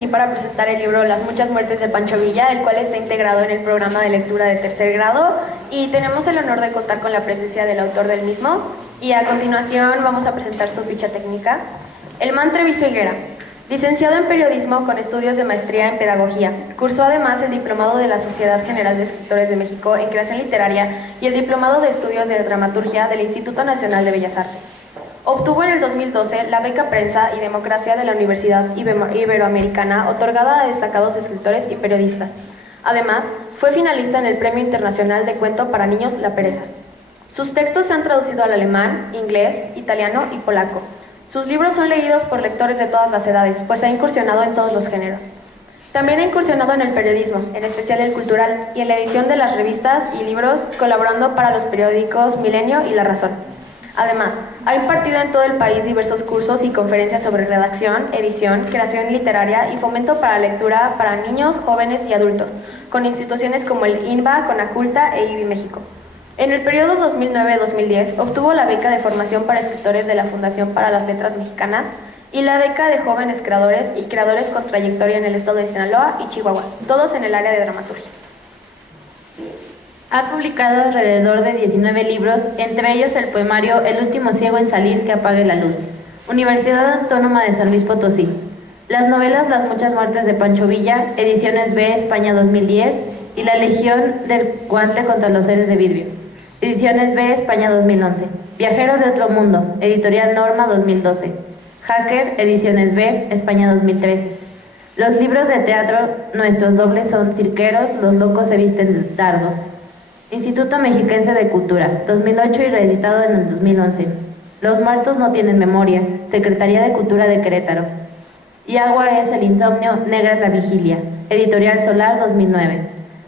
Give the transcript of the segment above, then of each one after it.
Y para presentar el libro Las muchas muertes de Pancho Villa, el cual está integrado en el programa de lectura de tercer grado, y tenemos el honor de contar con la presencia del autor del mismo. Y a continuación vamos a presentar su ficha técnica. Elman Treviso Higuera, licenciado en periodismo con estudios de maestría en pedagogía. Cursó además el diplomado de la Sociedad General de Escritores de México en creación literaria y el diplomado de estudios de dramaturgia del Instituto Nacional de Bellas Artes. Obtuvo en el 2012 la beca Prensa y Democracia de la Universidad Iberoamericana, otorgada a destacados escritores y periodistas. Además, fue finalista en el Premio Internacional de Cuento para Niños La Pereza. Sus textos se han traducido al alemán, inglés, italiano y polaco. Sus libros son leídos por lectores de todas las edades, pues ha incursionado en todos los géneros. También ha incursionado en el periodismo, en especial el cultural, y en la edición de las revistas y libros, colaborando para los periódicos Milenio y La Razón. Además, ha impartido en todo el país diversos cursos y conferencias sobre redacción, edición, creación literaria y fomento para la lectura para niños, jóvenes y adultos, con instituciones como el INBA, Conaculta e IBI México. En el periodo 2009-2010 obtuvo la beca de formación para escritores de la Fundación para las Letras Mexicanas y la beca de jóvenes creadores y creadores con trayectoria en el estado de Sinaloa y Chihuahua, todos en el área de dramaturgia. Ha publicado alrededor de 19 libros, entre ellos el poemario El último ciego en salir que apague la luz, Universidad Autónoma de San Luis Potosí. Las novelas Las muchas muertes de Pancho Villa, Ediciones B, España 2010, y La legión del guante contra los seres de vidrio, Ediciones B, España 2011. Viajero de otro mundo, Editorial Norma 2012. Hacker, Ediciones B, España 2013. Los libros de teatro Nuestros dobles son cirqueros, Los locos se visten de dardos. Instituto Mexiquense de Cultura, 2008 y reeditado en el 2011. Los muertos no tienen memoria, Secretaría de Cultura de Querétaro. Y agua es el insomnio, negra es la vigilia, Editorial Solar 2009.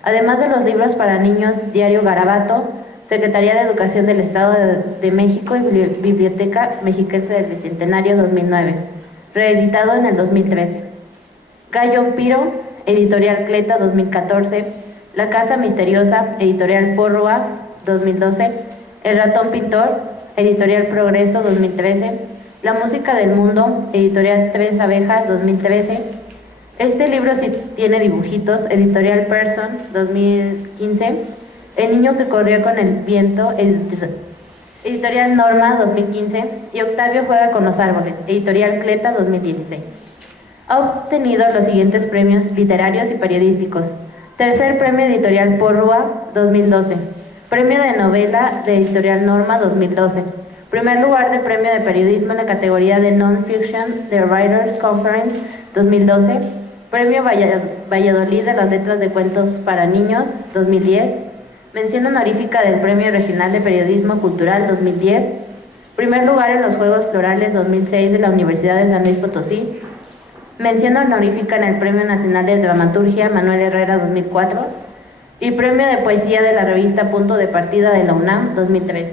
Además de los libros para niños, Diario Garabato, Secretaría de Educación del Estado de México y Biblioteca Mexiquense del Bicentenario 2009, reeditado en el 2013. Gallo Piro, Editorial Cleta 2014. La Casa Misteriosa, Editorial Porrúa, 2012. El Ratón Pintor, Editorial Progreso, 2013. La Música del Mundo, Editorial Tres Abejas, 2013. Este libro sí tiene dibujitos, Editorial Person, 2015. El Niño que corrió con el viento, Editorial Norma, 2015. Y Octavio juega con los árboles, Editorial Cleta, 2016. Ha obtenido los siguientes premios literarios y periodísticos. Tercer Premio Editorial Porrúa, 2012. Premio de Novela de Editorial Norma, 2012. Primer lugar de Premio de Periodismo en la categoría de Non-Fiction de Writers Conference, 2012. Premio Valladolid de las Letras de Cuentos para Niños, 2010. Mención honorífica del Premio Regional de Periodismo Cultural, 2010. Primer lugar en los Juegos Florales 2006 de la Universidad de San Luis Potosí. Mención honorífica en el Premio Nacional de Dramaturgia Manuel Herrera 2004 y Premio de Poesía de la revista Punto de Partida de la UNAM 2003.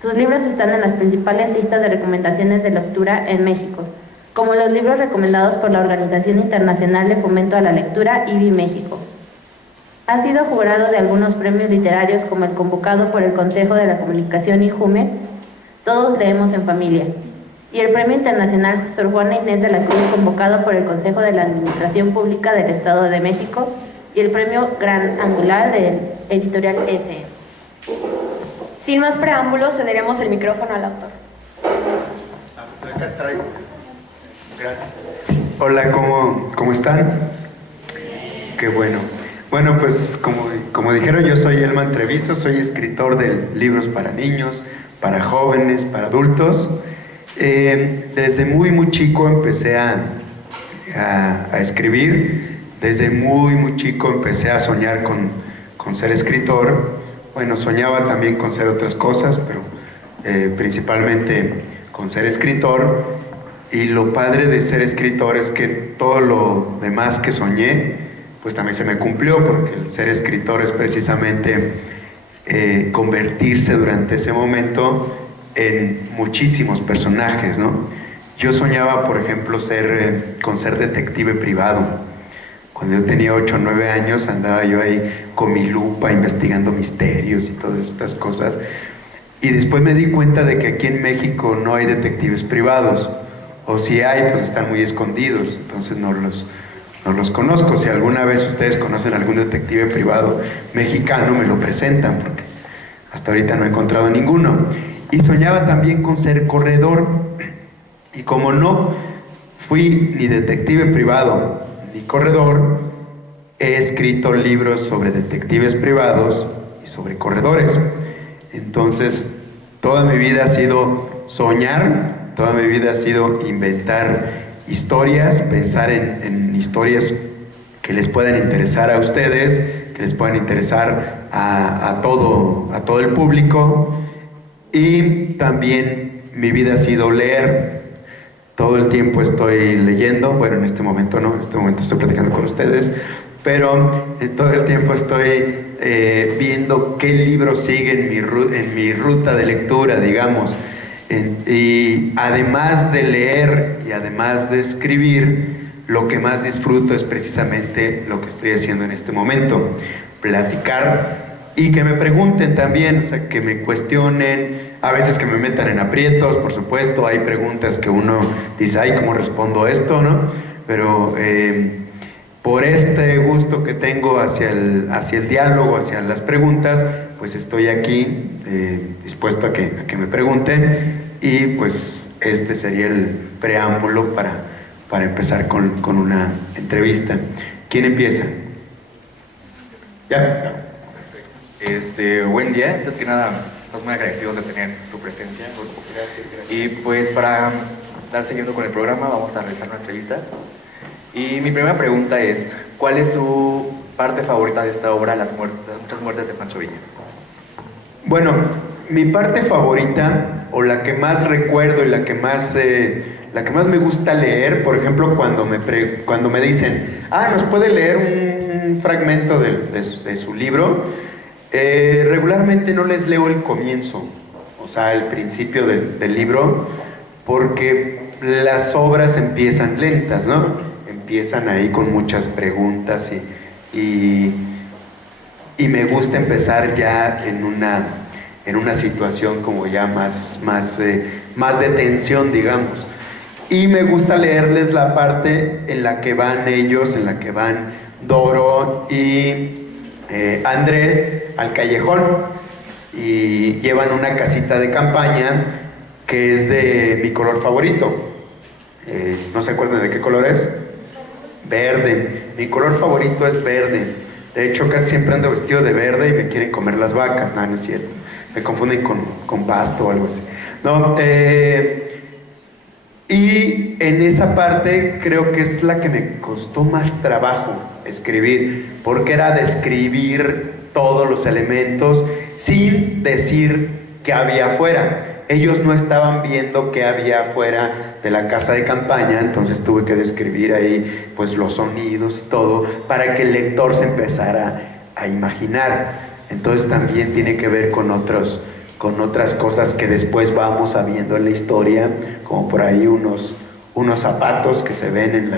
Sus libros están en las principales listas de recomendaciones de lectura en México, como los libros recomendados por la Organización Internacional de Fomento a la Lectura IBI México. Ha sido jurado de algunos premios literarios como el convocado por el Consejo de la Comunicación IJUME, Todos leemos en familia, y el Premio Internacional Sor Juana Inés de la Cruz, convocado por el Consejo de la Administración Pública del Estado de México, y el Premio Gran Angular del Editorial SM. Sin más preámbulos, cederemos el micrófono al autor. Acá traigo. Gracias. Hola, ¿cómo están? Qué bueno. Bueno, pues como dijeron, yo soy Elman Treviso, soy escritor de libros para niños, para jóvenes, para adultos. Desde muy chico empecé a escribir. Desde muy chico empecé a soñar con ser escritor. Bueno, soñaba también con ser otras cosas, pero principalmente con ser escritor. Y lo padre de ser escritor es que todo lo demás que soñé, pues también se me cumplió, porque el ser escritor es precisamente convertirse durante ese momento en muchísimos personajes, ¿no? Yo soñaba, por ejemplo, con ser detective privado. Cuando yo tenía 8 o 9 años andaba yo ahí con mi lupa investigando misterios y todas estas cosas. Y después me di cuenta de que aquí en México no hay detectives privados. o si hay, pues están muy escondidos, entonces no no los conozco. Si alguna vez ustedes conocen a algún detective privado mexicano, me lo presentan, porque hasta ahorita no he encontrado ninguno. Y soñaba también con ser corredor, y como no fui ni detective privado ni corredor, he escrito libros sobre detectives privados y sobre corredores. Entonces, toda mi vida ha sido soñar, toda mi vida ha sido inventar historias, pensar en historias que les puedan interesar a ustedes, que les puedan interesar a todo el público. Y también mi vida ha sido leer. Todo el tiempo estoy leyendo, bueno, en este momento no, en este momento estoy platicando con ustedes, pero todo el tiempo estoy viendo qué libros siguen en mi ruta de lectura, digamos. Y además de leer y además de escribir, lo que más disfruto es precisamente lo que estoy haciendo en este momento: platicar y que me pregunten también, o sea, que me cuestionen, a veces que me metan en aprietos, por supuesto. Hay preguntas que uno dice, ay, ¿cómo respondo esto, no? Pero por este gusto que tengo hacia el diálogo, hacia las preguntas, pues estoy aquí dispuesto a que me pregunten, y pues este sería el preámbulo para empezar con una entrevista. ¿Quién empieza? ¿Ya? Buen día. Antes que nada, estamos muy agradecidos de tener su presencia. Gracias. Y pues para estar siguiendo con el programa, vamos a realizar una entrevista. Y mi primera pregunta es, ¿cuál es su parte favorita de esta obra, Las muchas muertes de Pancho Villa? Bueno, mi parte favorita, o la que más recuerdo y la que más me gusta leer, por ejemplo, cuando me dicen, ¿nos puede leer un fragmento de su libro? Regularmente no les leo el comienzo, o sea, el principio del libro, porque las obras empiezan lentas, ¿no? Empiezan ahí con muchas preguntas y me gusta empezar ya en una situación como ya más de tensión, digamos. Y me gusta leerles la parte en la que van ellos, en la que van Doro y Andrés al callejón, y llevan una casita de campaña que es de mi color favorito. ¿No se acuerdan de qué color es? Verde. Mi color favorito es verde. De hecho, casi siempre ando vestido de verde y me quieren comer las vacas. No, no es cierto. Me confunden con pasto o algo así. No, y en esa parte creo que es la que me costó más trabajo escribir, porque era describir todos los elementos sin decir qué había afuera. Ellos no estaban viendo qué había afuera de la casa de campaña, entonces tuve que describir ahí pues los sonidos y todo para que el lector se empezara a imaginar. Entonces también tiene que ver con otras cosas que después vamos viendo en la historia, como por ahí unos zapatos que se ven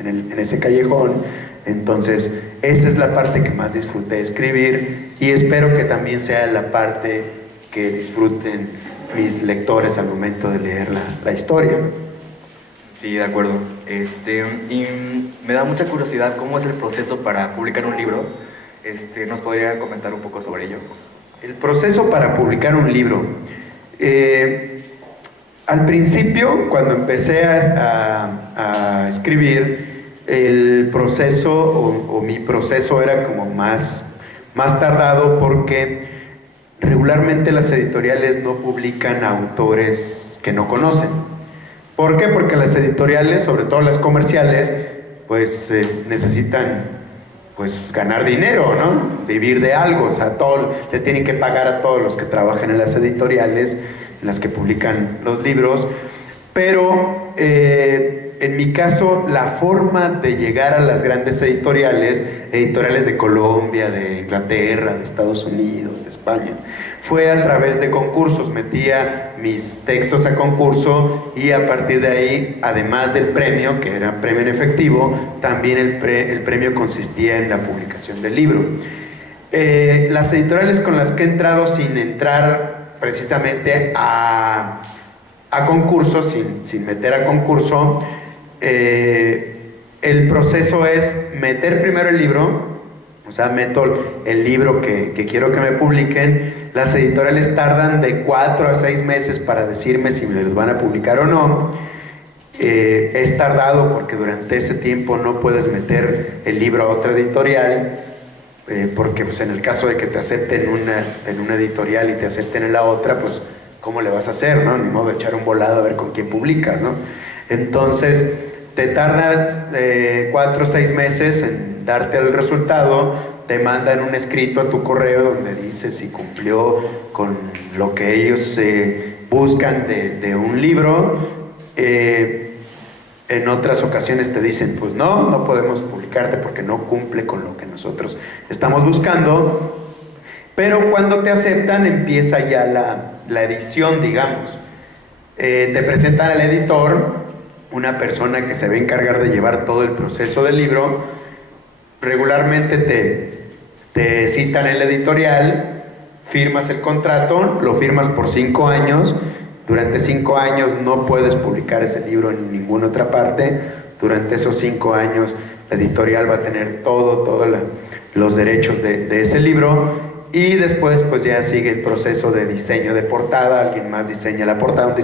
en ese callejón. Entonces esa es la parte que más disfruté de escribir, y espero que también sea la parte que disfruten mis lectores al momento de leer la historia. Sí, de acuerdo. Y me da mucha curiosidad cómo es el proceso para publicar un libro. ¿Nos podría comentar un poco sobre ello? El proceso para publicar un libro. Al principio, cuando empecé a escribir, el proceso o mi proceso era como más tardado, porque regularmente las editoriales no publican autores que no conocen. ¿Por qué? Porque las editoriales, sobre todo las comerciales, pues necesitan pues ganar dinero, ¿no? Vivir de algo, o sea, les tienen que pagar a todos los que trabajan en las editoriales, en las que publican los libros. Pero en mi caso, la forma de llegar a las grandes editoriales de Colombia, de Inglaterra, de Estados Unidos, de España, fue a través de concursos. Metía mis textos a concurso, y a partir de ahí, además del premio, que era premio en efectivo, también el premio consistía en la publicación del libro. Las editoriales con las que he entrado sin entrar precisamente a concurso, sin meter a concurso, el proceso es meter primero el libro, o sea, meto el libro que quiero que me publiquen. Las editoriales tardan de 4 a 6 meses para decirme si me los van a publicar o no. Es tardado porque durante ese tiempo no puedes meter el libro a otra editorial, porque pues, en el caso de que te acepten en una editorial y te acepten en la otra, pues ¿cómo le vas a hacer, no? Ni modo de echar un volado a ver con quién publicas, ¿no? Entonces te tarda 4 o 6 meses en darte el resultado. Te mandan un escrito a tu correo donde dice si cumplió con lo que ellos buscan de un libro. En otras ocasiones te dicen, pues no podemos publicarte porque no cumple con lo que nosotros estamos buscando. Pero cuando te aceptan empieza ya la edición, digamos. Te presentan al editor, una persona que se va a encargar de llevar todo el proceso del libro. Regularmente te citan el editorial, firmas el contrato, lo firmas por 5 años. Durante 5 años no puedes publicar ese libro en ninguna otra parte. Durante esos 5 años la editorial va a tener todos los derechos de ese libro. Y después pues ya sigue el proceso de diseño de portada. Alguien más diseña la portada,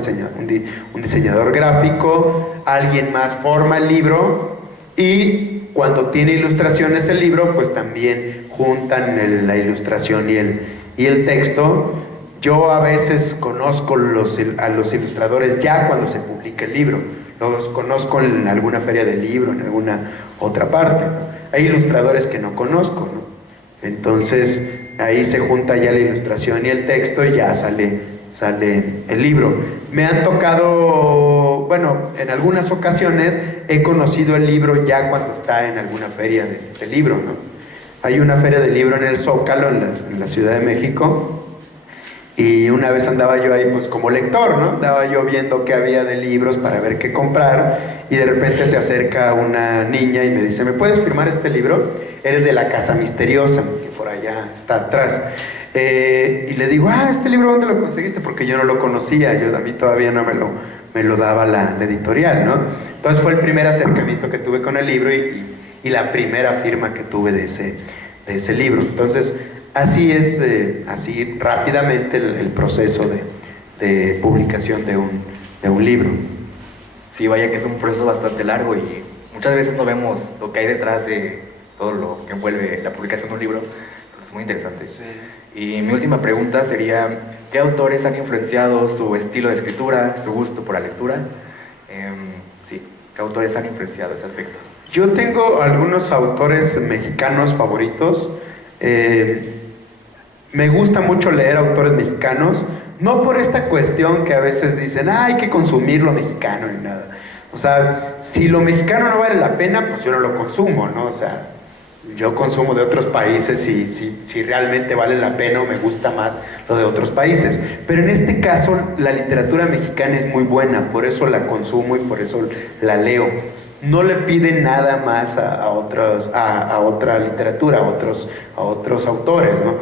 un diseñador gráfico. Alguien más forma el libro. Y cuando tiene ilustraciones el libro, pues también juntan la ilustración y el texto. Yo a veces conozco a los ilustradores ya cuando se publica el libro. Los conozco en alguna feria del libro, en alguna otra parte, ¿no? Hay ilustradores que no conozco, ¿no? Entonces ahí se junta ya la ilustración y el texto y ya sale el libro. Me han tocado, bueno, en algunas ocasiones he conocido el libro ya cuando está en alguna feria de libro, ¿no? Hay una feria de libro en el Zócalo, en la Ciudad de México. Y una vez andaba yo ahí pues como lector, ¿no? Andaba yo viendo qué había de libros para ver qué comprar, y de repente se acerca una niña y me dice, ¿me puedes firmar este libro? Eres de La Casa Misteriosa, que por allá está atrás. Y le digo, ¿este libro dónde lo conseguiste? Porque yo no lo conocía, a mí todavía no me lo daba la editorial, ¿no? Entonces fue el primer acercamiento que tuve con el libro y la primera firma que tuve de ese libro. Entonces, así es, así rápidamente el proceso de publicación de un libro. Sí, vaya que es un proceso bastante largo y muchas veces no vemos lo que hay detrás de todo lo que envuelve la publicación de un libro. Entonces, es muy interesante. Sí. Y mi última pregunta sería, ¿qué autores han influenciado su estilo de escritura, su gusto por la lectura? Sí, ¿qué autores han influenciado ese aspecto? Yo tengo algunos autores mexicanos favoritos. Me gusta mucho leer autores mexicanos, no por esta cuestión que a veces dicen, hay que consumir lo mexicano y nada. O sea, si lo mexicano no vale la pena, pues yo no lo consumo, ¿no? O sea, yo consumo de otros países si realmente vale la pena o me gusta más lo de otros países. Pero en este caso, la literatura mexicana es muy buena, por eso la consumo y por eso la leo. No le piden nada más a otra literatura, a otros autores, ¿no?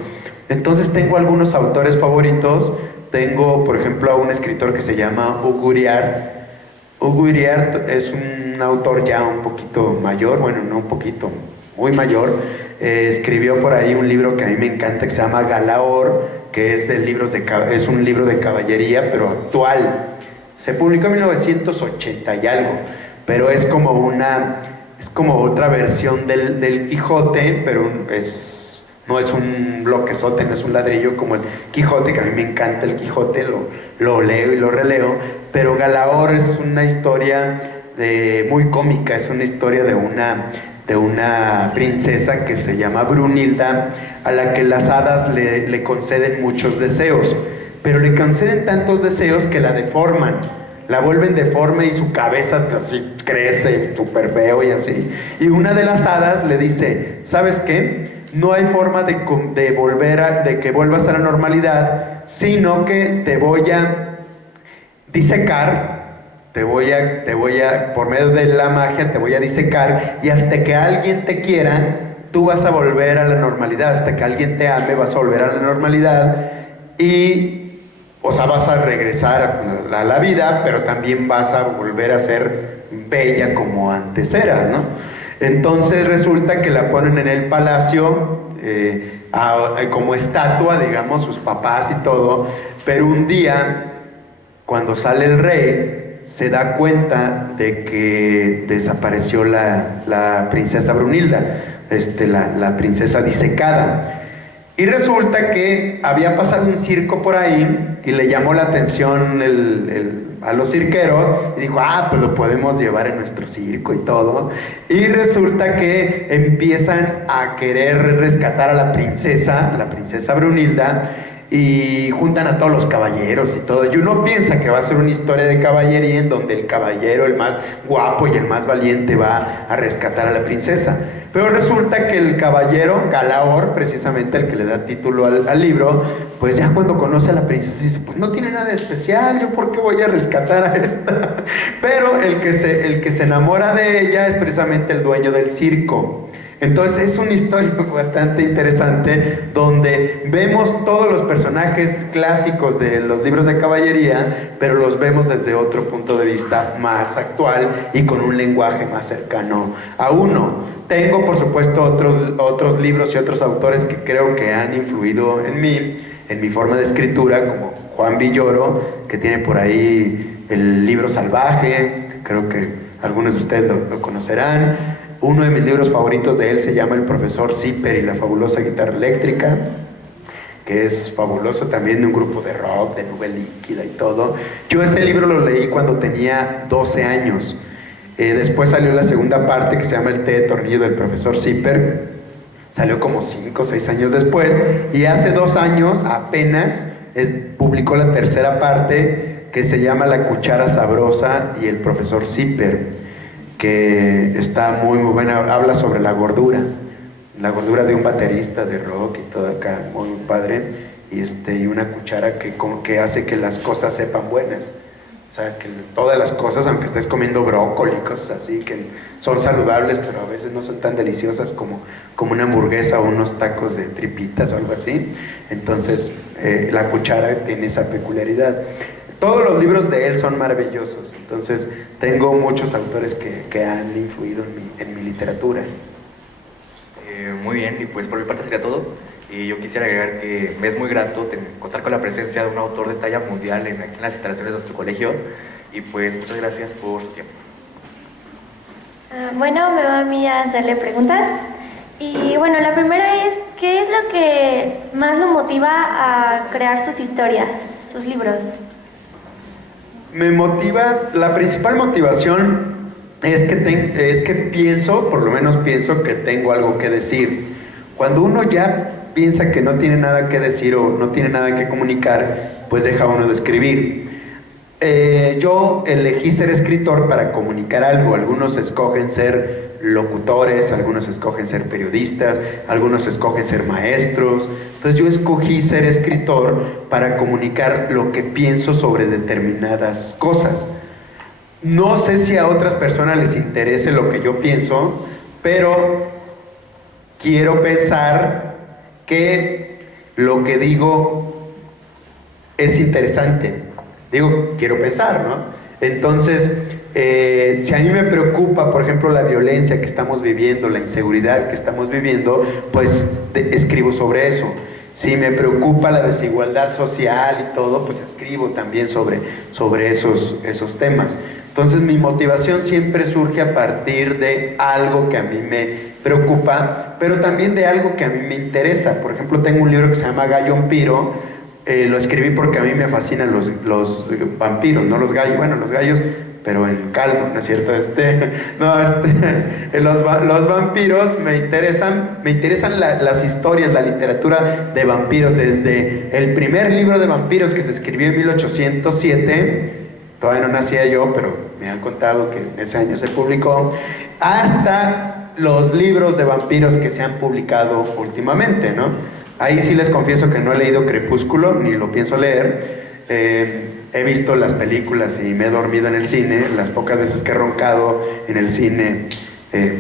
Entonces tengo algunos autores favoritos. Tengo, por ejemplo, a un escritor que se llama Hugo Uriart. Hugo Uriart es un autor ya un poquito mayor, bueno, no un poquito, muy mayor. Escribió por ahí un libro que a mí me encanta que se llama Galaor, que es un libro de caballería, pero actual. Se publicó en 1980 y algo, pero es como otra versión del Quijote, pero no es un bloquezote, no es un ladrillo como el Quijote, que a mí me encanta el Quijote, lo leo y lo releo. Pero Galaor es una historia muy cómica, es una historia de una princesa que se llama Brunilda, a la que las hadas le conceden muchos deseos, pero le conceden tantos deseos que la deforman, la vuelven deforme y su cabeza así crece súper feo y así. Y una de las hadas le dice, ¿sabes qué? No hay forma de que vuelvas a la normalidad, sino que te voy a disecar, por medio de la magia te voy a disecar, y hasta que alguien te quiera, tú vas a volver a la normalidad. Hasta que alguien te ame, vas a volver a la normalidad y, o sea, vas a regresar a la vida, pero también vas a volver a ser bella como antes era, ¿no? Entonces resulta que la ponen en el palacio como estatua, digamos, sus papás y todo, pero un día, cuando sale el rey, se da cuenta de que desapareció la princesa Brunilda, la princesa disecada. Y resulta que había pasado un circo por ahí y le llamó la atención a los cirqueros y dijo, pues lo podemos llevar en nuestro circo y todo. Y resulta que empiezan a querer rescatar a la princesa Brunilda, y juntan a todos los caballeros y todo. Y uno piensa que va a ser una historia de caballería en donde el caballero, el más guapo y el más valiente, va a rescatar a la princesa. Pero resulta que el caballero, Galaor, precisamente el que le da título al libro, pues ya cuando conoce a la princesa dice, pues no tiene nada de especial, ¿yo por qué voy a rescatar a esta? Pero el que se enamora de ella es precisamente el dueño del circo. Entonces es una historia bastante interesante donde vemos todos los personajes clásicos de los libros de caballería, pero los vemos desde otro punto de vista más actual y con un lenguaje más cercano a uno. Tengo, por supuesto, otros libros y otros autores que creo que han influido en mi forma de escritura, como Juan Villoro, que tiene por ahí el libro Salvaje, creo que algunos de ustedes lo conocerán. Uno de mis libros favoritos de él se llama El profesor Zipper y la fabulosa guitarra eléctrica, que es fabuloso también, de un grupo de rock, de nube líquida y todo. Yo ese libro lo leí cuando tenía 12 años. Después salió la segunda parte, que se llama El té de tornillo del profesor Zipper. Salió como 5 o 6 años después. Y hace 2 años apenas publicó la tercera parte, que se llama La cuchara sabrosa y el profesor Zipper, que está muy buena. Habla sobre la gordura de un baterista de rock y todo acá, muy padre, y una cuchara que hace que las cosas sepan buenas. O sea, que todas las cosas, aunque estés comiendo brócoli, cosas así, que son saludables, pero a veces no son tan deliciosas como una hamburguesa o unos tacos de tripitas o algo así. Entonces, la cuchara tiene esa peculiaridad. Todos los libros de él son maravillosos. Entonces, tengo muchos autores que han influido en mi literatura. Muy bien, y pues por mi parte sería todo. Y yo quisiera agregar que me es muy grato contar con la presencia de un autor de talla mundial aquí en las instalaciones de nuestro colegio. Y pues muchas gracias por su tiempo. Bueno, me va a mí a hacerle preguntas. Y bueno, la primera es, ¿qué es lo que más lo motiva a crear sus historias, sus libros? Me motiva, la principal motivación es que pienso, por lo menos pienso que tengo algo que decir. Cuando uno ya piensa que no tiene nada que decir o no tiene nada que comunicar, pues deja uno de escribir. Yo elegí ser escritor para comunicar algo. Algunos escogen ser locutores, algunos escogen ser periodistas, algunos escogen ser maestros. Entonces yo escogí ser escritor para comunicar lo que pienso sobre determinadas cosas. No sé si a otras personas les interese lo que yo pienso, pero quiero pensar que lo que digo es interesante. Digo, quiero pensar, ¿no? Entonces, si a mí me preocupa, por ejemplo, la violencia que estamos viviendo, la inseguridad que estamos viviendo, pues escribo sobre eso. Si me preocupa la desigualdad social y todo, pues escribo también sobre esos temas. Entonces mi motivación siempre surge a partir de algo que a mí me preocupa, pero también de algo que a mí me interesa. Por ejemplo, tengo un libro que se llama Gallo-Piro. Lo escribí porque a mí me fascinan los vampiros, no los gallos. Bueno, los gallos, pero en caldo, ¿no es cierto? Los vampiros me interesan las historias, la literatura de vampiros, desde el primer libro de vampiros que se escribió en 1807, todavía no nacía yo, pero me han contado que en ese año se publicó, hasta los libros de vampiros que se han publicado últimamente, ¿no? Ahí sí les confieso que no he leído Crepúsculo, ni lo pienso leer. He visto las películas y me he dormido en el cine. Las pocas veces que he roncado en el cine,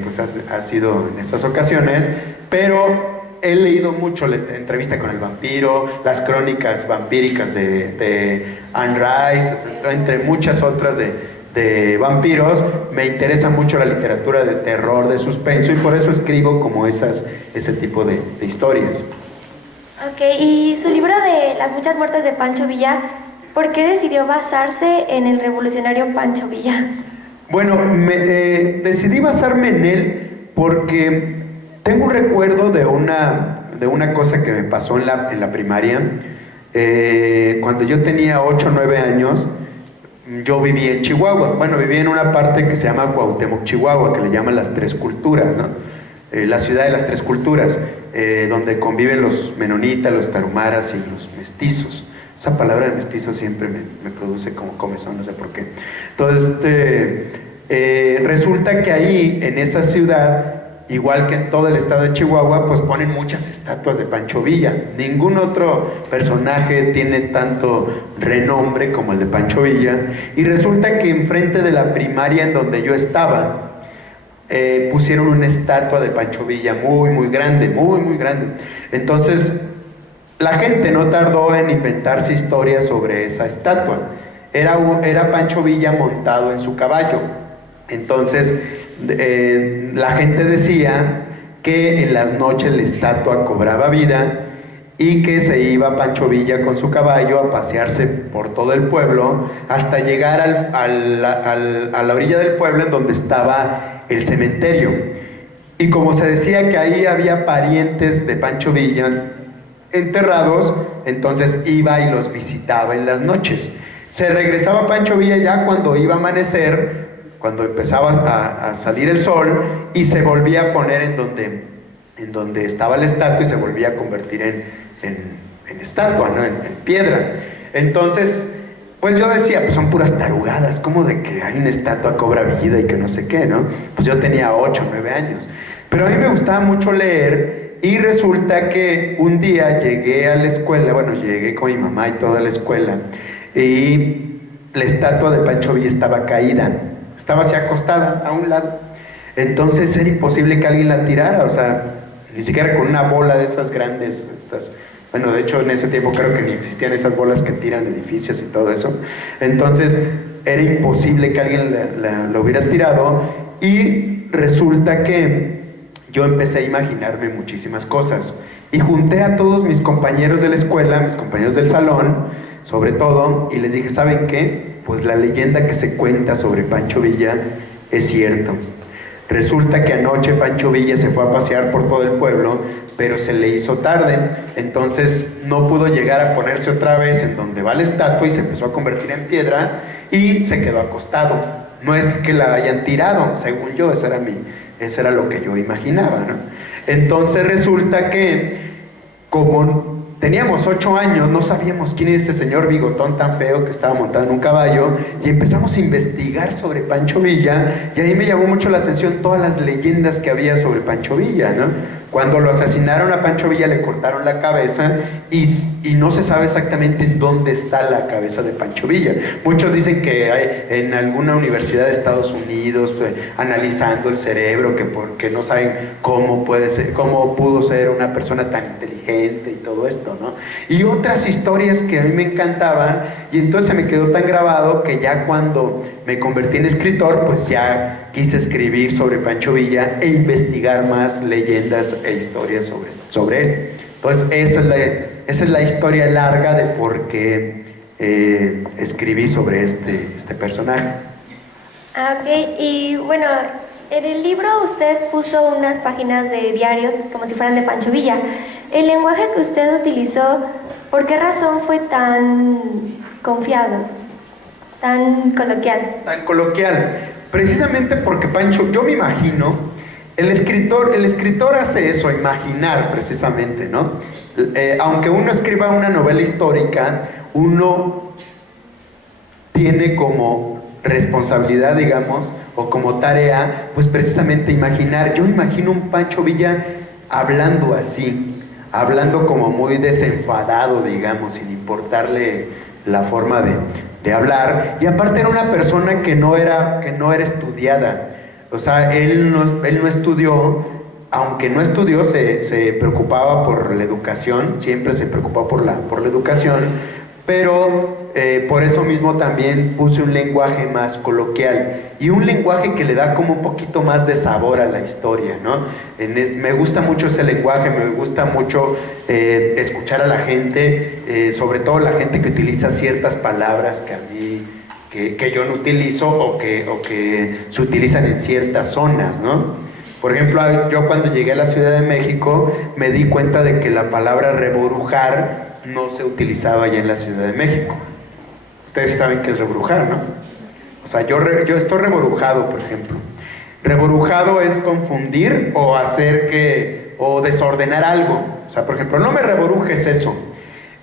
pues ha sido en estas ocasiones. Pero he leído mucho la entrevista con el vampiro, las crónicas vampíricas de Anne Rice, entre muchas otras de vampiros, me interesa mucho la literatura de terror, de suspenso, y por eso escribo como ese tipo de historias. Ok, y su libro de Las muchas muertes de Pancho Villa, ¿por qué decidió basarse en el revolucionario Pancho Villa? Bueno, decidí basarme en él porque tengo un recuerdo de una cosa que me pasó en la primaria. Cuando yo tenía 8 o 9 años, yo vivía en Chihuahua. Bueno, vivía en una parte que se llama Cuauhtémoc, Chihuahua, que le llaman las Tres Culturas, ¿no? La ciudad de las Tres Culturas, donde conviven los menonitas, los tarumaras y los mestizos. Esa palabra de mestizo siempre me produce como comezón, no sé por qué. Entonces, resulta que ahí, en esa ciudad, igual que en todo el estado de Chihuahua, pues ponen muchas estatuas de Pancho Villa. Ningún otro personaje tiene tanto renombre como el de Pancho Villa. Y resulta que enfrente de la primaria en donde yo estaba, pusieron una estatua de Pancho Villa muy, muy grande, muy, muy grande. Entonces, la gente no tardó en inventarse historias sobre esa estatua. Era Pancho Villa montado en su caballo. Entonces, la gente decía que en las noches la estatua cobraba vida y que se iba Pancho Villa con su caballo a pasearse por todo el pueblo hasta llegar a la orilla del pueblo en donde estaba el cementerio. Y como se decía que ahí había parientes de Pancho Villa enterrados, entonces iba y los visitaba en las noches. Se regresaba Pancho Villa ya cuando iba a amanecer, cuando empezaba a salir el sol, y se volvía a poner en donde estaba la estatua y se volvía a convertir en estatua, ¿no? En piedra. Entonces, pues yo decía, pues son puras tarugadas, como de que hay una estatua cobra vida y que no sé qué, ¿no? Pues yo tenía 8 o 9 años. Pero a mí me gustaba mucho leer, y resulta que un día llegué a la escuela, bueno, llegué con mi mamá y toda la escuela, y la estatua de Pancho Villa estaba caída, estaba así acostada a un lado. Entonces era imposible que alguien la tirara, o sea, ni siquiera con una bola de esas grandes, bueno, de hecho en ese tiempo creo que ni existían esas bolas que tiran edificios y todo eso. Entonces era imposible que alguien la hubiera tirado, y resulta que yo empecé a imaginarme muchísimas cosas y junté a todos mis compañeros de la escuela, mis compañeros del salón, sobre todo, y les dije, ¿saben qué? Pues la leyenda que se cuenta sobre Pancho Villa es cierto. Resulta que anoche Pancho Villa se fue a pasear por todo el pueblo, pero se le hizo tarde, entonces no pudo llegar a ponerse otra vez en donde va la estatua y se empezó a convertir en piedra y se quedó acostado. No es que la hayan tirado, según yo, eso era lo que yo imaginaba, ¿no? Entonces resulta que, como teníamos 8 años, no sabíamos quién es ese señor bigotón tan feo que estaba montado en un caballo, y empezamos a investigar sobre Pancho Villa, y ahí me llamó mucho la atención todas las leyendas que había sobre Pancho Villa, ¿no? Cuando lo asesinaron a Pancho Villa le cortaron la cabeza y no se sabe exactamente dónde está la cabeza de Pancho Villa. Muchos dicen que hay en alguna universidad de Estados Unidos analizando el cerebro, que porque no saben cómo pudo ser una persona tan inteligente y todo esto, ¿no? Y otras historias que a mí me encantaban, y entonces se me quedó tan grabado que ya cuando me convertí en escritor, pues ya quise escribir sobre Pancho Villa e investigar más leyendas e historias sobre él. Entonces esa es la historia larga de por qué escribí sobre este personaje. Ok, y bueno, en el libro usted puso unas páginas de diarios como si fueran de Pancho Villa. El lenguaje que usted utilizó, ¿por qué razón fue tan confiado, tan coloquial? Tan coloquial, precisamente porque Pancho, yo me imagino, el escritor hace eso, imaginar precisamente, ¿no? Aunque uno escriba una novela histórica, uno tiene como responsabilidad, digamos, o como tarea, pues precisamente imaginar. Yo imagino un Pancho Villa hablando así, hablando como muy desenfadado, digamos, sin importarle la forma de hablar, y aparte era una persona que no era estudiada, o sea, él no estudió, aunque no estudió, se preocupaba por la educación, siempre se preocupó por la educación, pero por eso mismo también puse un lenguaje más coloquial y un lenguaje que le da como un poquito más de sabor a la historia, ¿no? Me gusta mucho ese lenguaje, me gusta mucho escuchar a la gente, sobre todo la gente que utiliza ciertas palabras que a mí, que yo no utilizo o que se utilizan en ciertas zonas, ¿no? Por ejemplo, yo cuando llegué a la Ciudad de México me di cuenta de que la palabra reborujar no se utilizaba allá en la Ciudad de México. Ustedes sí saben qué es reborujar, ¿no? O sea, yo estoy reborujado, por ejemplo. Reborujado es confundir o o desordenar algo. O sea, por ejemplo, no me reborujes eso.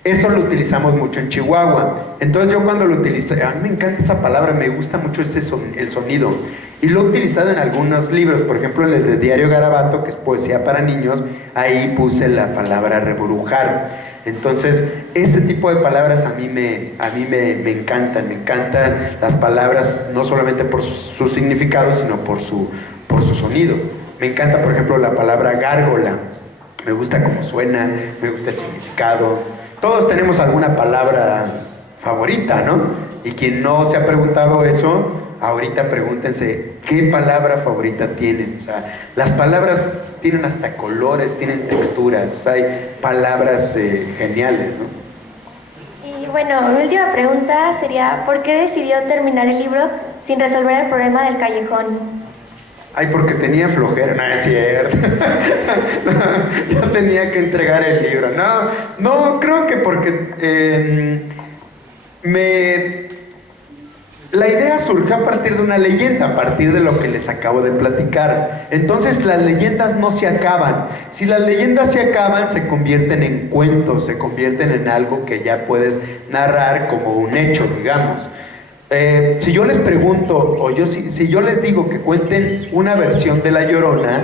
Eso lo utilizamos mucho en Chihuahua. Entonces yo cuando lo utilicé, a mí me encanta esa palabra, me gusta mucho el sonido. Y lo he utilizado en algunos libros, por ejemplo en el de Diario Garabato, que es poesía para niños, ahí puse la palabra reborujar. Entonces, este tipo de palabras a mí me encantan las palabras, no solamente por su significado, sino por su sonido. Me encanta, por ejemplo, la palabra gárgola, me gusta cómo suena, me gusta el significado. Todos tenemos alguna palabra favorita, ¿no? Y quien no se ha preguntado eso, ahorita pregúntense, ¿qué palabra favorita tienen? O sea, las palabras tienen hasta colores, tienen texturas, hay palabras geniales, ¿no? Y bueno, mi última pregunta sería, ¿por qué decidió terminar el libro sin resolver el problema del callejón? Ay, porque tenía flojera, no es cierto. No, yo tenía que entregar el libro. No, creo que porque la idea surgió a partir de una leyenda, a partir de lo que les acabo de platicar. Entonces las leyendas no se acaban. Si las leyendas se acaban, se convierten en cuentos, se convierten en algo que ya puedes narrar como un hecho, digamos. Si yo les pregunto, si yo les digo que cuenten una versión de La Llorona,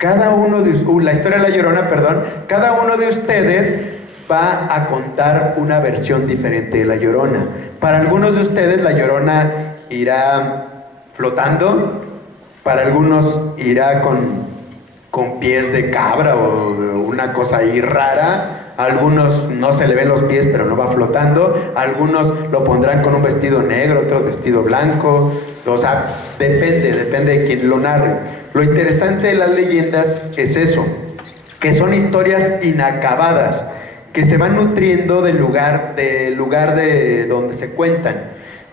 la historia de La Llorona, perdón, cada uno de ustedes va a contar una versión diferente de La Llorona. Para algunos de ustedes La Llorona irá flotando, para algunos irá con pies de cabra o una cosa ahí rara. A algunos no se le ven los pies pero no va flotando, algunos lo pondrán con un vestido negro, otros vestido blanco. O sea, depende de quién lo narre. Lo interesante de las leyendas es eso, que son historias inacabadas, que se van nutriendo del lugar de donde se cuentan.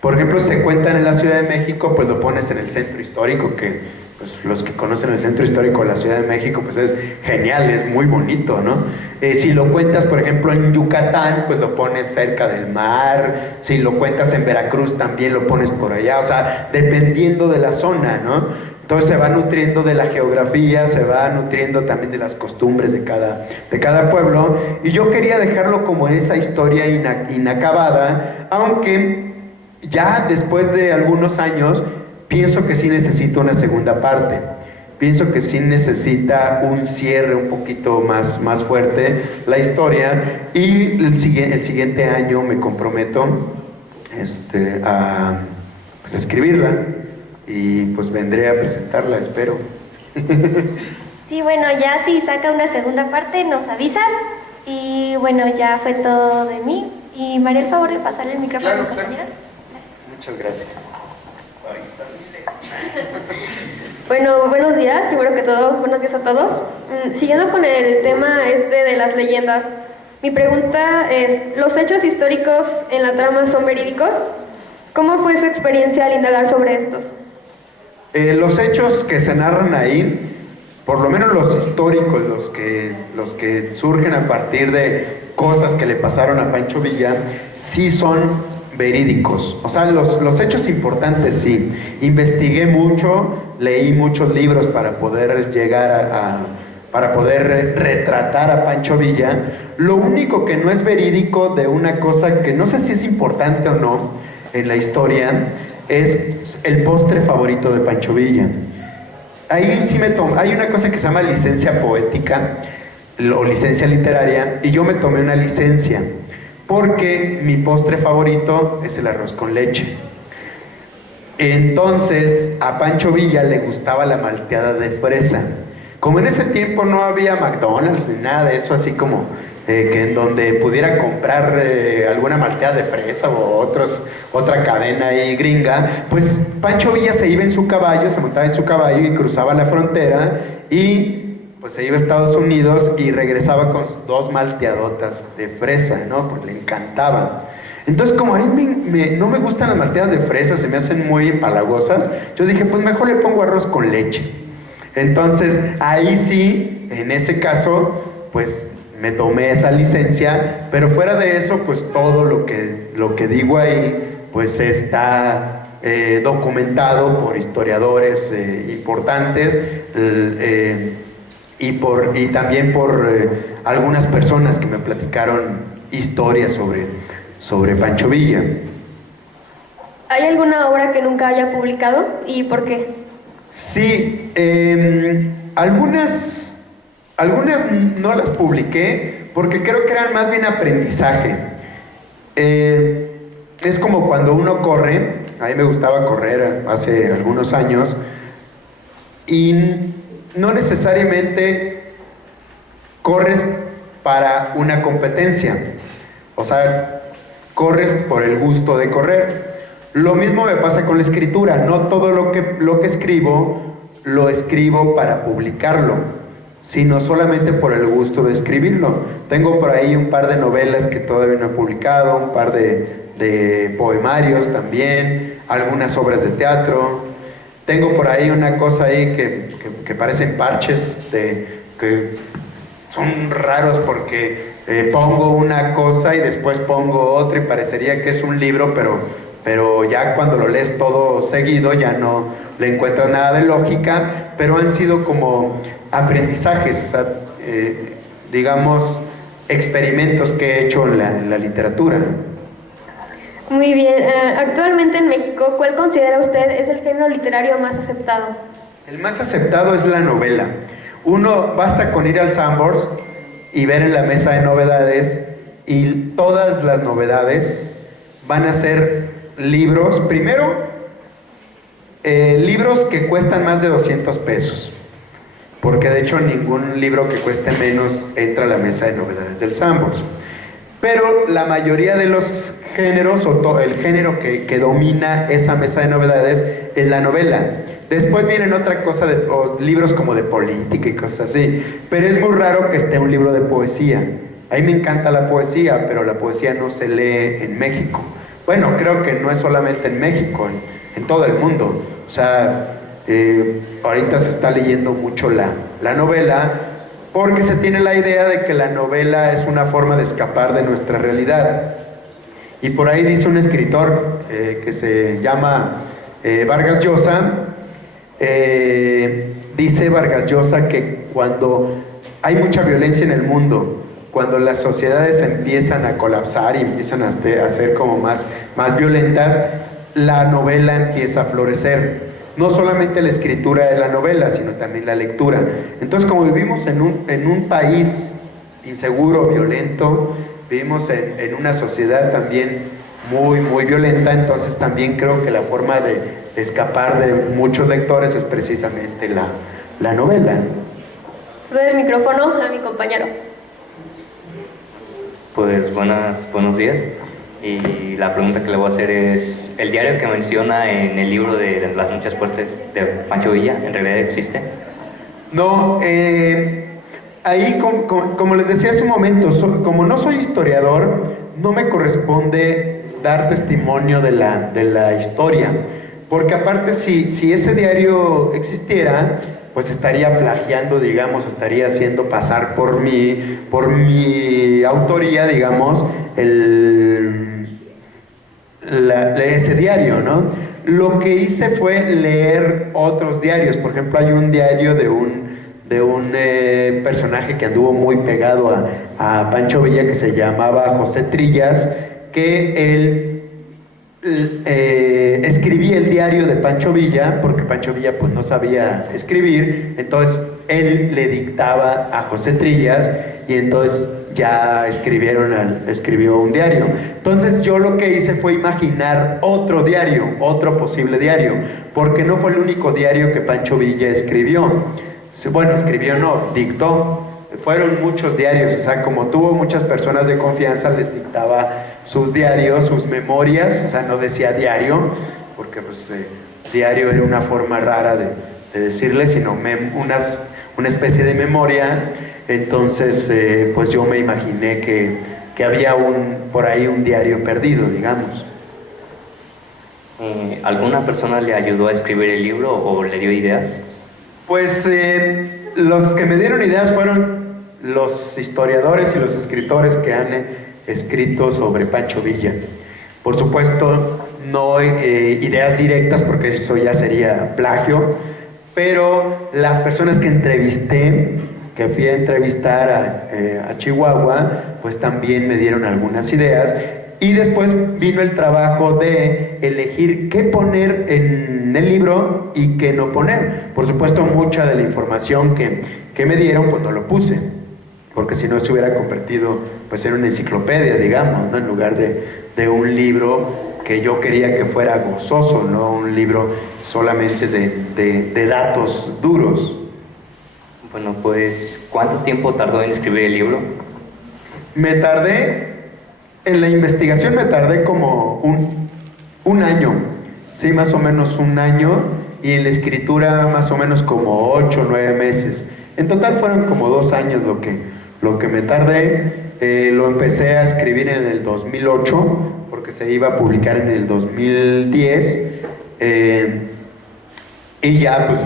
Por ejemplo, si se cuentan en la Ciudad de México, pues lo pones en el centro histórico, que pues, los que conocen el centro histórico de la Ciudad de México, pues es genial, es muy bonito, ¿no? Si lo cuentas, por ejemplo, en Yucatán, pues lo pones cerca del mar. Si lo cuentas en Veracruz, también lo pones por allá. O sea, dependiendo de la zona, ¿no? Entonces se va nutriendo de la geografía, se va nutriendo también de las costumbres de cada pueblo. Y yo quería dejarlo como esa historia inacabada, aunque ya después de algunos años pienso que sí necesito una segunda parte. Pienso que sí necesita un cierre un poquito más fuerte la historia, y el siguiente año me comprometo a escribirla. Y pues vendré a presentarla, espero. Sí, bueno, ya si saca una segunda parte nos avisan. Y bueno, ya fue todo de mí. Y me haría el favor de pasarle el micrófono a mis compañeras. Muchas gracias. Bueno, buenos días, primero que todo, buenos días a todos. Siguiendo con el tema de las leyendas, mi pregunta es, ¿los hechos históricos en la trama son verídicos? ¿Cómo fue su experiencia al indagar sobre estos? Los hechos que se narran ahí, por lo menos los históricos, los que surgen a partir de cosas que le pasaron a Pancho Villa, sí son verídicos. O sea, los hechos importantes sí. Investigué mucho, leí muchos libros para poder para poder retratar a Pancho Villa. Lo único que no es verídico de una cosa que no sé si es importante o no en la historia es el postre favorito de Pancho Villa. Ahí sí hay una cosa que se llama licencia poética o licencia literaria, y yo me tomé una licencia porque mi postre favorito es el arroz con leche. Entonces a Pancho Villa le gustaba la malteada de fresa. Como en ese tiempo no había McDonald's ni nada de eso, así como que en donde pudiera comprar alguna malteada de fresa o otra cadena ahí gringa, pues Pancho Villa se iba en su caballo, se montaba en su caballo y cruzaba la frontera y pues se iba a Estados Unidos y regresaba con 2 malteadotas de fresa, ¿no? Porque le encantaban. Entonces, como a mí no me gustan las malteadas de fresa, se me hacen muy empalagosas, yo dije, pues mejor le pongo arroz con leche. Entonces, ahí sí, en ese caso, pues me tomé esa licencia, pero fuera de eso, pues todo lo que digo ahí, pues está documentado por historiadores importantes, y también por algunas personas que me platicaron historias sobre Pancho Villa. ¿Hay alguna obra que nunca haya publicado y por qué? Sí, algunas no las publiqué porque creo que eran más bien aprendizaje. Es como cuando uno corre, a mí me gustaba correr hace algunos años, y no necesariamente corres para una competencia, o sea, corres por el gusto de correr. Lo mismo me pasa con la escritura, no todo lo que escribo lo escribo para publicarlo, sino solamente por el gusto de escribirlo. Tengo por ahí un par de novelas que todavía no he publicado, un par de poemarios también, algunas obras de teatro. Tengo por ahí una cosa ahí que parecen parches, que son raros porque pongo una cosa y después pongo otra y parecería que es un libro, pero ya cuando lo lees todo seguido ya no le encuentras nada de lógica, pero han sido como aprendizajes, o sea, digamos, experimentos que he hecho en la literatura. Muy bien. Actualmente en México, ¿cuál considera usted es el género literario más aceptado? El más aceptado es la novela. Basta con ir al Sanborns y ver en la mesa de novedades, y todas las novedades van a ser libros, primero, libros que cuestan más de 200 pesos, porque de hecho ningún libro que cueste menos entra a la mesa de novedades del Sanborns. Pero la mayoría de los géneros, el género que domina esa mesa de novedades es la novela. Después vienen otra cosa, libros como de política y cosas así, pero es muy raro que esté un libro de poesía. A mí me encanta la poesía, pero la poesía no se lee en México. Bueno, creo que no es solamente en México, en todo el mundo. O sea, ahorita se está leyendo mucho la novela, porque se tiene la idea de que la novela es una forma de escapar de nuestra realidad. Y por ahí dice un escritor que se llama Vargas Llosa, dice Vargas Llosa que cuando hay mucha violencia en el mundo, cuando las sociedades empiezan a colapsar y empiezan a ser como más violentas, la novela empieza a florecer. No solamente la escritura de la novela, sino también la lectura. Entonces, como vivimos en un país inseguro, violento, vivimos en una sociedad también muy violenta, entonces también creo que la forma de escapar de muchos lectores es precisamente la novela. Doy el micrófono a mi compañero. Pues buenos días. Y la pregunta que le voy a hacer es, ¿el diario que menciona en el libro de Las Muchas Muertes de Pancho Villa en realidad existe? No, ahí como les decía hace un momento, como no soy historiador, no me corresponde dar testimonio de la historia, porque aparte si ese diario existiera, pues estaría plagiando, digamos, estaría haciendo pasar por mi autoría, digamos, ese diario, ¿no? Lo que hice fue leer otros diarios. Por ejemplo, hay un diario de un personaje que anduvo muy pegado a Pancho Villa, que se llamaba José Trillas, que él escribía el diario de Pancho Villa, porque Pancho Villa pues no sabía escribir, entonces él le dictaba a José Trillas y entonces ya escribió un diario. Entonces yo lo que hice fue imaginar otro diario, otro posible diario, porque no fue el único diario que Pancho Villa escribió. Bueno, escribió no, dictó. fueron muchos diarios, o sea, como tuvo muchas personas de confianza, les dictaba sus diarios, sus memorias, o sea, no decía diario, porque pues diario era una forma rara de decirle, sino una especie de memoria. Entonces, pues yo me imaginé que había por ahí un diario perdido, digamos. ¿Alguna persona le ayudó a escribir el libro o le dio ideas? Pues los que me dieron ideas fueron los historiadores y los escritores que han escrito sobre Pancho Villa. Por supuesto, no ideas directas porque eso ya sería plagio, pero las personas que entrevisté, que fui a entrevistar a Chihuahua, pues también me dieron algunas ideas. Y después vino el trabajo de elegir qué poner en el libro y qué no poner. Por supuesto, mucha de la información que me dieron, pues no lo puse, porque si no se hubiera convertido pues en una enciclopedia, digamos, ¿no? En lugar de un libro que yo quería que fuera gozoso, no un libro solamente de datos duros. Bueno, pues, ¿cuánto tiempo tardó en escribir el libro? En la investigación me tardé como un año, sí, más o menos un año, y en la escritura más o menos como 8 o 9 meses. En total fueron como 2 años lo que me tardé. Lo empecé a escribir en el 2008, porque se iba a publicar en el 2010, y ya pues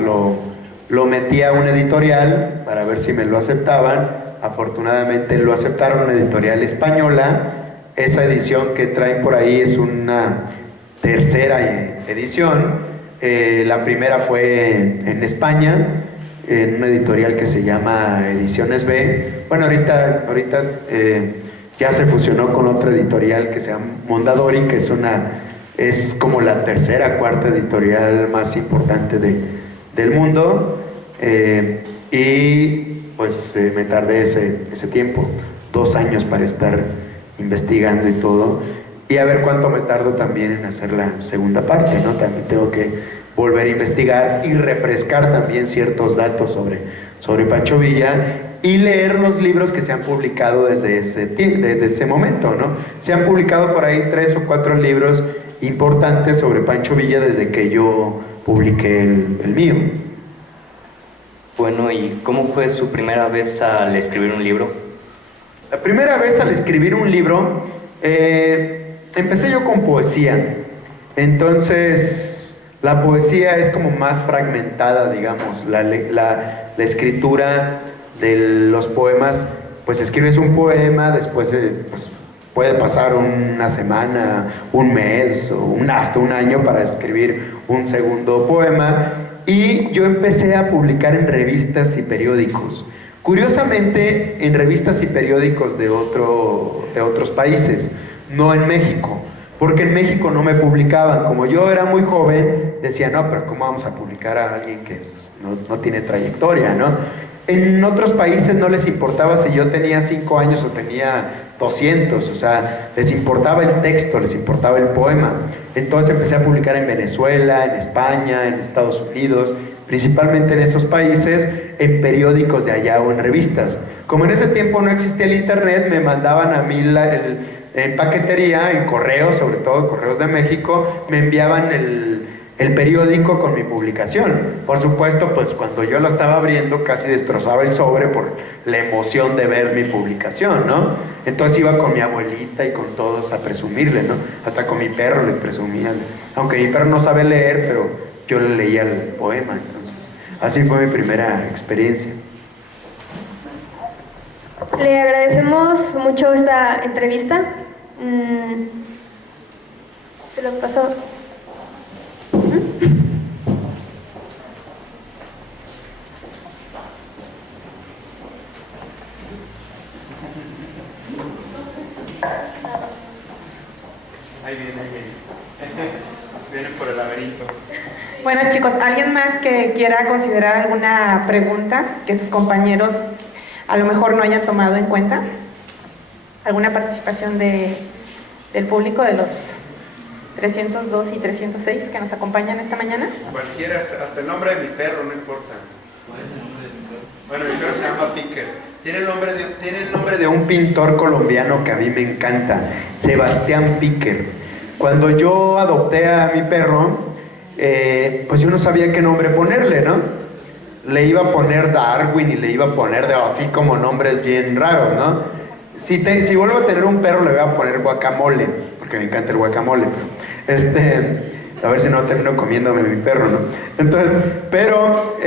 lo metí a una editorial para ver si me lo aceptaban. Afortunadamente lo aceptaron, una editorial española. Esa edición que traen por ahí es una tercera edición. La primera fue en España, en una editorial que se llama Ediciones B. Bueno, ahorita ya se fusionó con otra editorial que se llama Mondadori, que es como la tercera, cuarta editorial más importante del mundo. Y pues me tardé ese tiempo, 2 años para estar investigando y todo, y a ver cuánto me tardo también en hacer la segunda parte, ¿no? También tengo que volver a investigar y refrescar también ciertos datos sobre Pancho Villa y leer los libros que se han publicado desde ese momento, ¿no? Se han publicado por ahí 3 o 4 libros importantes sobre Pancho Villa desde que yo publiqué el mío. Bueno, ¿y cómo fue su primera vez al escribir un libro? La primera vez al escribir un libro, empecé yo con poesía. Entonces, la poesía es como más fragmentada, digamos. La escritura de los poemas, pues escribes un poema, después pues, puede pasar una semana, un mes o hasta un año para escribir un segundo poema. Y yo empecé a publicar en revistas y periódicos. Curiosamente, en revistas y periódicos de otros países, no en México, porque en México no me publicaban. Como yo era muy joven, decía, no, pero ¿cómo vamos a publicar a alguien que pues, no tiene trayectoria, ¿no? En otros países no les importaba si yo tenía 5 años o tenía 200, o sea, les importaba el texto, les importaba el poema. Entonces empecé a publicar en Venezuela, en España, en Estados Unidos, principalmente en esos países, en periódicos de allá o en revistas. Como en ese tiempo no existía el internet, me mandaban a mí en paquetería, en correos, sobre todo correos de México, me enviaban el periódico con mi publicación. Por supuesto, pues cuando yo lo estaba abriendo casi destrozaba el sobre por la emoción de ver mi publicación, ¿no? Entonces iba con mi abuelita y con todos a presumirle, ¿no? Hasta con mi perro le presumía, aunque mi perro no sabe leer, pero yo le leía el poema. Entonces así fue mi primera experiencia. Le agradecemos mucho esta entrevista. Se lo paso. Ahí viene. Viene por el laberinto. Bueno, chicos, ¿alguien más que quiera considerar alguna pregunta que sus compañeros a lo mejor no hayan tomado en cuenta? ¿Alguna participación del público, de los 302 y 306 que nos acompañan esta mañana? Cualquiera, hasta el nombre de mi perro, no importa. ¿Cuál es el nombre de tu perro? Bueno, mi perro se llama Picker. Tiene el nombre de un pintor colombiano que a mí me encanta, Sebastián Picker. Cuando yo adopté a mi perro, pues yo no sabía qué nombre ponerle, ¿no? Le iba a poner Darwin y le iba a poner así como nombres bien raros, ¿no? Si vuelvo a tener un perro le voy a poner Guacamole, porque me encanta el guacamole. A ver si no termino comiéndome mi perro, ¿no? Entonces, pero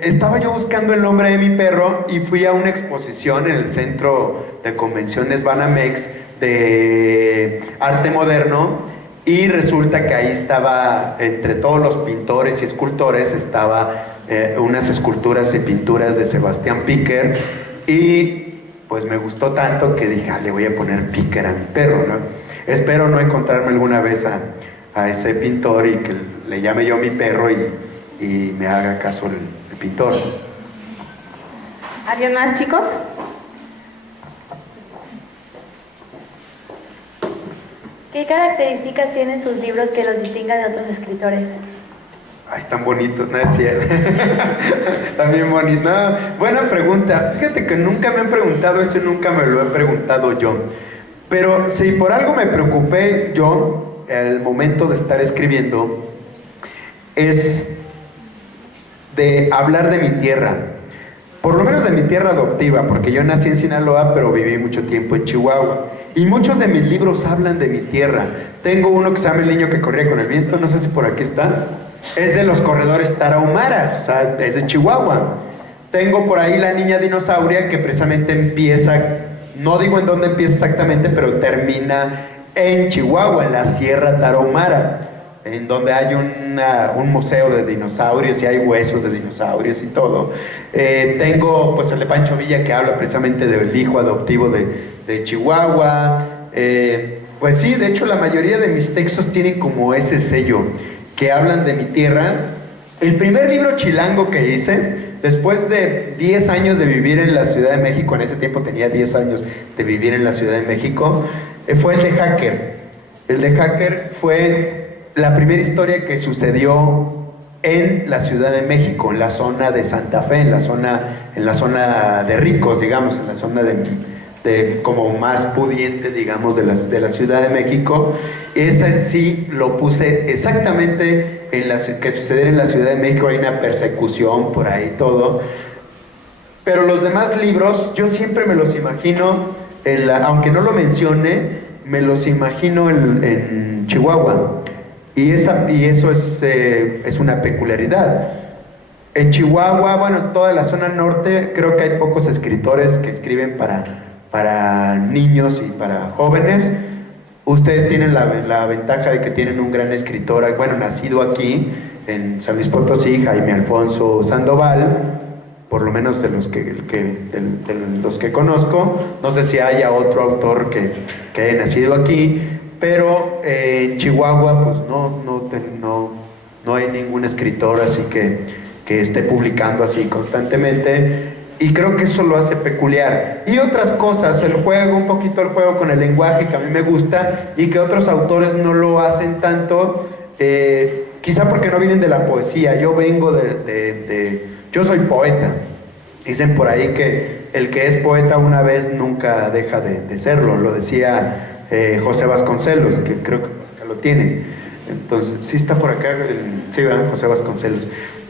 estaba yo buscando el nombre de mi perro y fui a una exposición en el Centro de Convenciones Banamex de Arte Moderno y resulta que ahí estaba, entre todos los pintores y escultores, estaba unas esculturas y pinturas de Sebastián Picker y pues me gustó tanto que dije, le voy a poner Picker a mi perro, ¿no? Espero no encontrarme alguna vez a ese pintor y que le llame yo mi perro y me haga caso el pintor. ¿Alguien más, chicos? ¿Qué características tienen sus libros que los distingan de otros escritores? Ay, están bonitos, no es cierto. Están bien bonitos. No, buena pregunta. Fíjate que nunca me han preguntado eso y nunca me lo he preguntado yo. Pero si por algo me preocupé yo al momento de estar escribiendo, es de hablar de mi tierra. Por lo menos de mi tierra adoptiva, porque yo nací en Sinaloa, pero viví mucho tiempo en Chihuahua. Y muchos de mis libros hablan de mi tierra. Tengo uno que se llama El niño que corría con el viento, no sé si por aquí está. Es de los corredores tarahumaras, o sea, es de Chihuahua. Tengo por ahí La niña dinosauria, que precisamente empieza, no digo en dónde empieza exactamente, pero termina en Chihuahua, en la Sierra Tarahumara, en donde hay un museo de dinosaurios y hay huesos de dinosaurios y todo. Tengo pues el de Pancho Villa, que habla precisamente del hijo adoptivo de Chihuahua. Pues sí, de hecho la mayoría de mis textos tienen como ese sello, que hablan de mi tierra. El primer libro chilango que hice, después de 10 años de vivir en la Ciudad de México, en ese tiempo tenía 10 años de vivir en la Ciudad de México, fue el de Hacker. El de Hacker fue la primera historia que sucedió en la Ciudad de México, en la zona de Santa Fe, en la zona de ricos, digamos, en la zona de como más pudiente, digamos, de la Ciudad de México. Ese sí lo puse exactamente que sucediera en la Ciudad de México. Hay una persecución por ahí, todo. Pero los demás libros, yo siempre me los imagino, aunque no lo mencione, me los imagino en Chihuahua. Y eso es una peculiaridad. En Chihuahua, bueno, en toda la zona norte, creo que hay pocos escritores que escriben para niños y para jóvenes. Ustedes tienen la ventaja de que tienen un gran escritor, bueno, nacido aquí, en San Luis Potosí, Jaime Alfonso Sandoval, por lo menos de los que conozco. No sé si haya otro autor que haya nacido aquí, pero en Chihuahua pues no hay ningún escritor así que esté publicando así constantemente, y creo que eso lo hace peculiar. Y otras cosas, un poquito el juego con el lenguaje, que a mí me gusta y que otros autores no lo hacen tanto, quizá porque no vienen de la poesía. Yo vengo yo soy poeta. Dicen por ahí que el que es poeta una vez nunca deja de serlo. Lo decía José Vasconcelos, que creo que acá lo tiene. Entonces, sí está por acá, sí, ¿verdad? José Vasconcelos.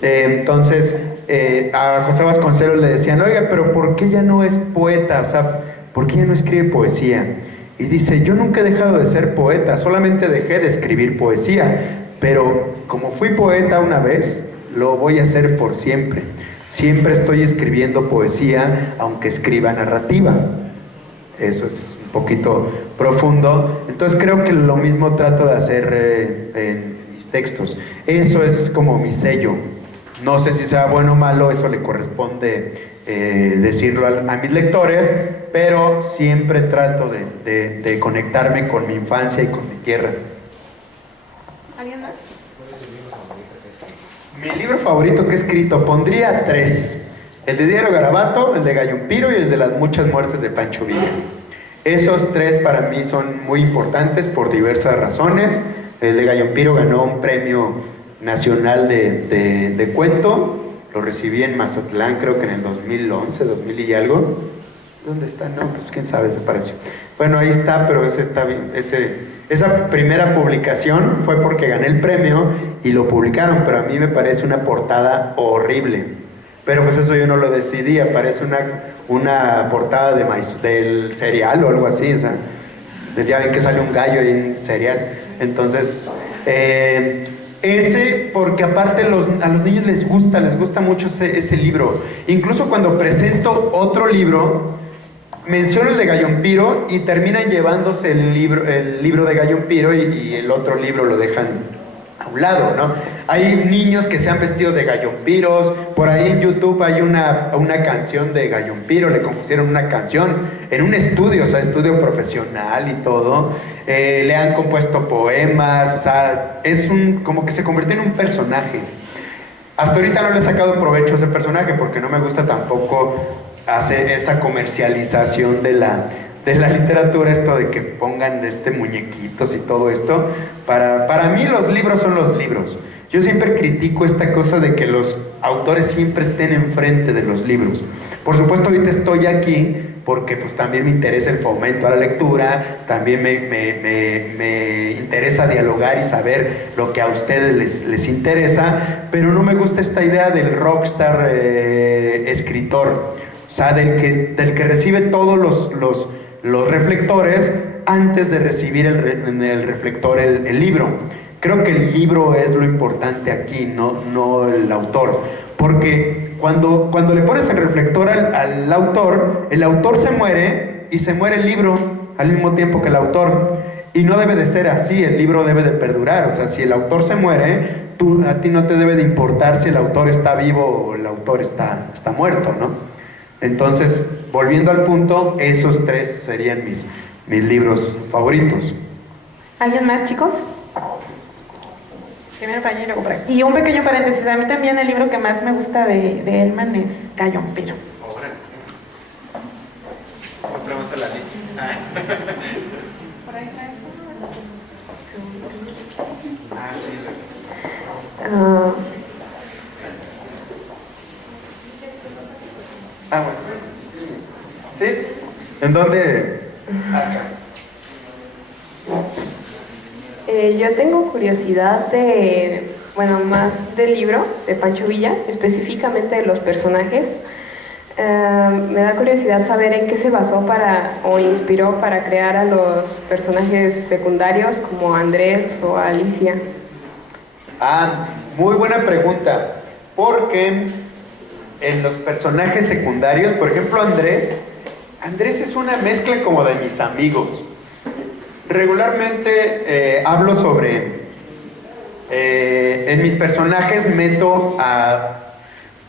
Entonces, a José Vasconcelos le decían, oiga, pero ¿por qué ya no es poeta? O sea, ¿por qué ya no escribe poesía? Y dice, yo nunca he dejado de ser poeta, solamente dejé de escribir poesía, pero como fui poeta una vez, lo voy a hacer por siempre. Siempre estoy escribiendo poesía, aunque escriba narrativa. Eso es un poquito profundo. Entonces creo que lo mismo trato de hacer en mis textos. Eso es como mi sello. No sé si sea bueno o malo, eso le corresponde decirlo a mis lectores, pero siempre trato de conectarme con mi infancia y con mi tierra. ¿Alguien más? Mi libro favorito que he escrito, pondría 3. El de Diario Garabato, el de Gallumpiro y el de Las muchas muertes de Pancho Villa. Esos 3 para mí son muy importantes por diversas razones. El de Gallumpiro ganó un premio nacional de cuento, lo recibí en Mazatlán, creo que en el 2011, 2000 y algo. ¿Dónde está? No, pues quién sabe, desapareció. Bueno, ahí está, pero ese está bien. Esa primera publicación fue porque gané el premio y lo publicaron, pero a mí me parece una portada horrible. Pero pues eso yo no lo decidí, parece una portada del cereal o algo así, o sea, ya ven que sale un gallo ahí en cereal. Entonces, ese, porque aparte a los niños les gusta mucho ese libro. Incluso cuando presento otro libro, menciono el de Gallompiro y terminan llevándose el libro de Gallompiro y el otro libro lo dejan a un lado, ¿no? Hay niños que se han vestido de Gallompiros, por ahí en YouTube hay una canción de Gallompiro, le compusieron una canción en un estudio, o sea, estudio profesional y todo, le han compuesto poemas, o sea, como que se convirtió en un personaje. Hasta ahorita no le he sacado provecho a ese personaje porque no me gusta tampoco hacer esa comercialización de la literatura, esto de que pongan muñequitos y todo esto. Para mí los libros son los libros. Yo siempre critico esta cosa de que los autores siempre estén enfrente de los libros. Por supuesto, ahorita estoy aquí porque pues también me interesa el fomento a la lectura, también me interesa dialogar y saber lo que a ustedes les interesa, pero no me gusta esta idea del rockstar escritor, o sea, del que recibe todos los reflectores antes de recibir en el reflector el libro. Creo que el libro es lo importante aquí, no el autor, porque cuando le pones el reflector al autor, el autor se muere y se muere el libro al mismo tiempo que el autor, y no debe de ser así. El libro debe de perdurar, o sea, si el autor se muere, a ti no te debe de importar si el autor está vivo o el autor está muerto, ¿no? Entonces, volviendo al punto, esos tres serían mis libros favoritos. ¿Alguien más, chicos? Primero para allá y luego para aquí. Y un pequeño paréntesis, a mí también el libro que más me gusta de Elman es Gallompiro. Ahora, entramos a la lista. ¿Por ahí traes uno? Sí. Bueno. ¿Sí? ¿En dónde? Acá. Yo tengo curiosidad más del libro de Pancho Villa, específicamente de los personajes. Me da curiosidad saber en qué se basó o inspiró para crear a los personajes secundarios como Andrés o Alicia. Muy buena pregunta, porque en los personajes secundarios, por ejemplo Andrés es una mezcla como de mis amigos. Regularmente hablo sobre, en mis personajes meto a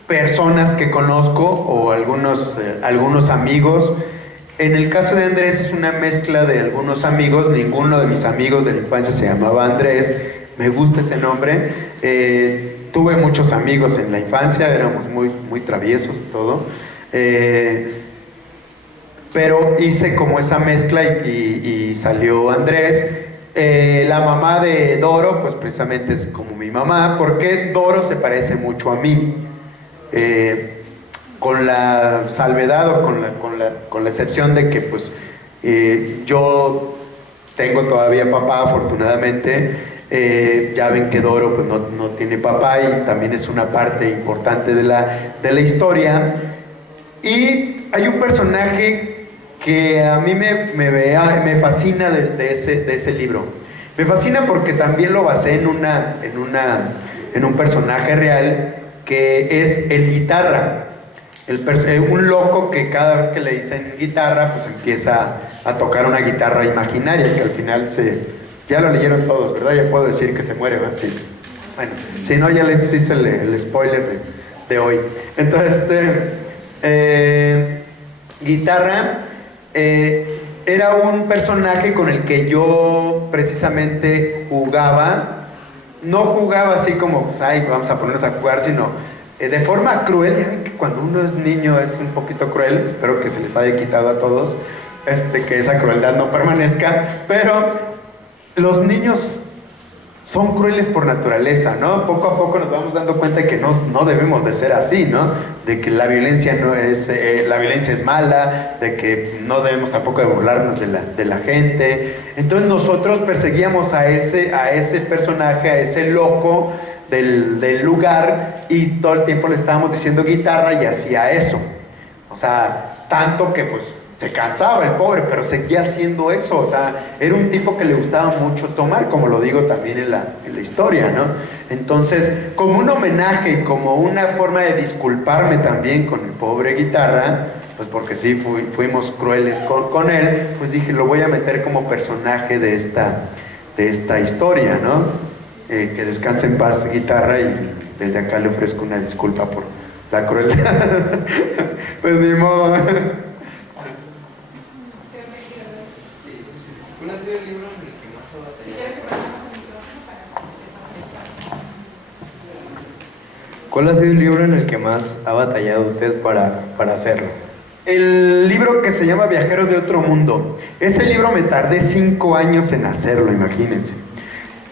personas que conozco o algunos amigos. En el caso de Andrés es una mezcla de algunos amigos. Ninguno de mis amigos de la infancia se llamaba Andrés, me gusta ese nombre. Tuve muchos amigos en la infancia, éramos muy traviesos todo. Pero hice como esa mezcla y salió Andrés. La mamá de Doro, pues precisamente es como mi mamá, porque Doro se parece mucho a mí. Con la salvedad o con la excepción de que pues yo tengo todavía papá, afortunadamente. Ya ven que Doro pues no tiene papá y también es una parte importante de la historia. Y hay un personaje que a mí me fascina de ese libro. Me fascina porque también lo basé en un personaje real que es el guitarra. Un loco que cada vez que le dicen guitarra, pues empieza a tocar una guitarra imaginaria, que al final ya lo leyeron todos, ¿verdad? Ya puedo decir que se muere, ¿verdad? Sí. Bueno, si no, ya les hice el spoiler de hoy. Entonces, guitarra era un personaje con el que yo precisamente jugaba. No jugaba así como, pues, vamos a ponernos a jugar, sino de forma cruel. Ya ven que cuando uno es niño es un poquito cruel. Espero que se les haya quitado a todos, que esa crueldad no permanezca. Pero los niños son crueles por naturaleza, ¿no? Poco a poco nos vamos dando cuenta de que no debemos de ser así, ¿no? De que la violencia no es, la violencia es mala, de que no debemos tampoco de burlarnos de la gente. Entonces nosotros perseguíamos a ese personaje, a ese loco del lugar, y todo el tiempo le estábamos diciendo guitarra y hacía eso. O sea, tanto que pues se cansaba el pobre, pero seguía haciendo eso. O sea, era un tipo que le gustaba mucho tomar, como lo digo también en la historia, ¿no? Entonces, como un homenaje, como una forma de disculparme también con el pobre guitarra, pues porque sí fuimos crueles con él, pues dije, lo voy a meter como personaje de esta historia, ¿no? Que descanse en paz, guitarra, y desde acá le ofrezco una disculpa por la crueldad. Pues ni modo. ¿Cuál ha sido el libro en el que más ha batallado usted para hacerlo? El libro que se llama Viajeros de Otro Mundo. Ese libro me tardé 5 años en hacerlo, imagínense.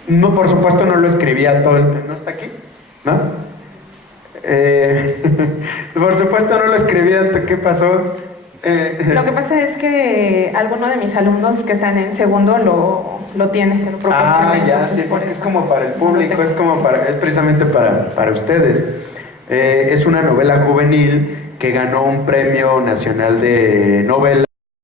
No, por supuesto no lo escribía todo el... ¿No está aquí? ¿No? Por supuesto no lo escribía. ¿Qué pasó? Lo que pasa es que alguno de mis alumnos que están en segundo lo tiene, se lo proporciona. Ah, ya, sí, porque es como para el público, es precisamente para ustedes. Es una novela juvenil que ganó un premio nacional de novela.